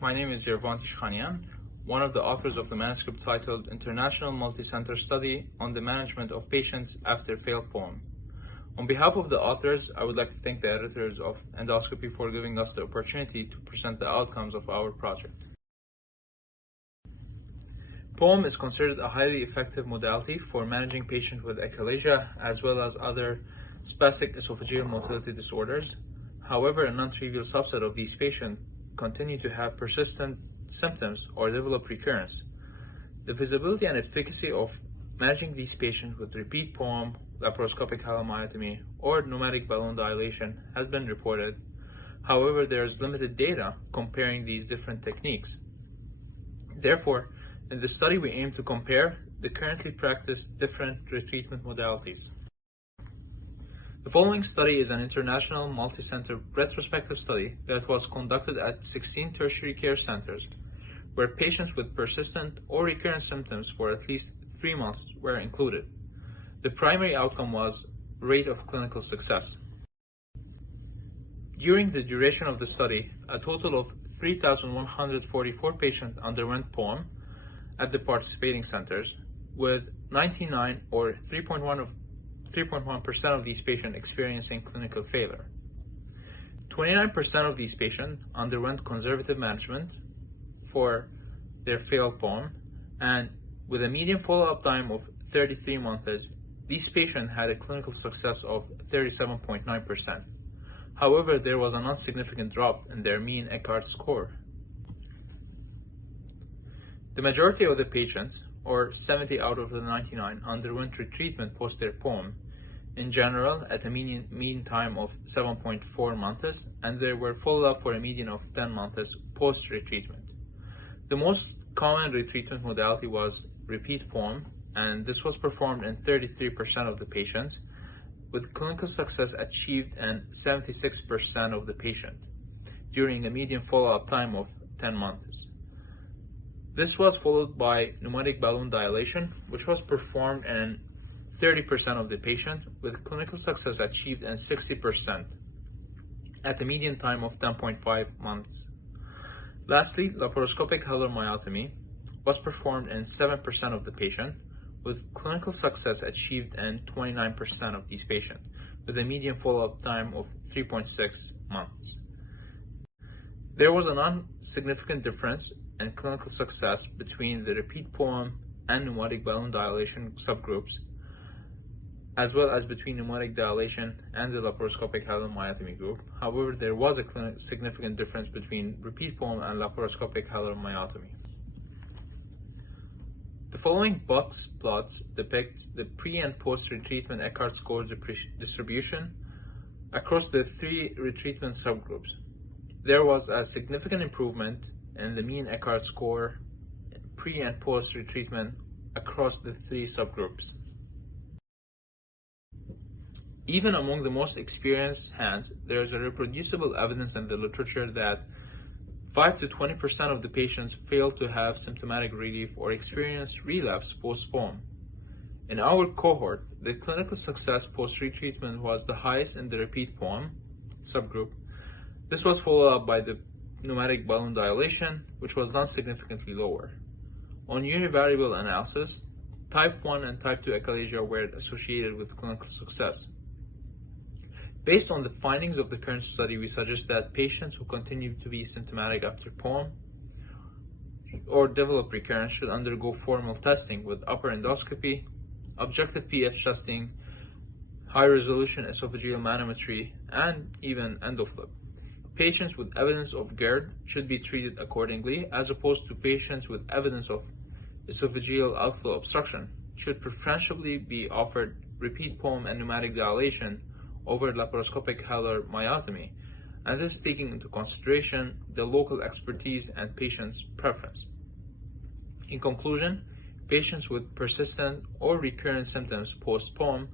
My name is Yervant Ichkhanian, one of the authors of the manuscript titled International Multicenter Study on the Management of Patients After Failed POEM. On behalf of the authors, I would like to thank the editors of Endoscopy for giving us the opportunity to present the outcomes of our project. POEM is considered a highly effective modality for managing patients with achalasia as well as other spastic esophageal motility disorders. However, a non-trivial subset of these patients continue to have persistent symptoms or develop recurrence. The visibility and efficacy of managing these patients with repeat POEM, laparoscopic myotomy, or pneumatic balloon dilation has been reported. However, there is limited data comparing these different techniques. Therefore, in this study, we aim to compare the currently practiced different retreatment modalities. The following study is an international multi-center retrospective study that was conducted at 16 tertiary care centers, where patients with persistent or recurrent symptoms for at least 3 months were included. The primary outcome was rate of clinical success. During the duration of the study, a total of 3,144 patients underwent POEM at the participating centers, with 99 or 3.1% of these patients experiencing clinical failure. 29% of these patients underwent conservative management for their failed POEM, and with a median follow-up time of 33 months, these patients had a clinical success of 37.9%. However, there was a non-significant drop in their mean Eckhart score. The majority of the patients, or 70 out of the 99, underwent retreatment post their POEM, in general at a mean time of 7.4 months, and they were followed up for a median of 10 months post-retreatment. The most common retreatment modality was repeat POEM, and this was performed in 33% of the patients, with clinical success achieved in 76% of the patients during a median follow-up time of 10 months. This was followed by pneumatic balloon dilation, which was performed in 30% of the patients, with clinical success achieved in 60% at a median time of 10.5 months. Lastly, laparoscopic myotomy was performed in 7% of the patients, with clinical success achieved in 29% of these patients, with a median follow-up time of 3.6 months. There was a non-significant difference in clinical success between the repeat POEM and pneumatic balloon dilation subgroups, as well as between pneumatic dilation and the laparoscopic myotomy group. However, there was a significant difference between repeat POEM and laparoscopic myotomy. The following box plots depict the pre- and post-retreatment Eckhart score distribution across the 3 retreatment subgroups. There was a significant improvement in the mean Eckhart score pre- and post-retreatment across the 3 subgroups. Even among the most experienced hands, there is a reproducible evidence in the literature that 5 to 20% of the patients fail to have symptomatic relief or experience relapse post-POEM. In our cohort, the clinical success post-retreatment was the highest in the repeat POEM subgroup. This was followed up by the pneumatic balloon dilation, which was not significantly lower. On univariable analysis, type 1 and type 2 achalasia were associated with clinical success. Based on the findings of the current study, we suggest that patients who continue to be symptomatic after POEM or develop recurrence should undergo formal testing with upper endoscopy, objective pH testing, high-resolution esophageal manometry, and even endoflip. Patients with evidence of GERD should be treated accordingly, as opposed to patients with evidence of esophageal outflow obstruction should preferentially be offered repeat POEM and pneumatic dilation over laparoscopic myotomy, and this is taking into consideration the local expertise and patient's preference. In conclusion, patients with persistent or recurrent symptoms post-POEM,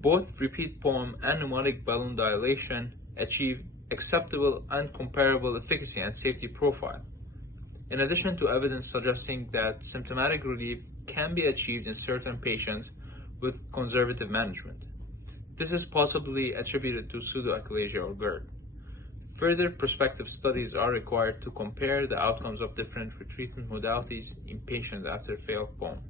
both repeat POEM and pneumatic balloon dilation achieve acceptable and comparable efficacy and safety profile, in addition to evidence suggesting that symptomatic relief can be achieved in certain patients with conservative management. This is possibly attributed to pseudoachalasia or GERD. Further prospective studies are required to compare the outcomes of different retreatment modalities in patients after failed bone.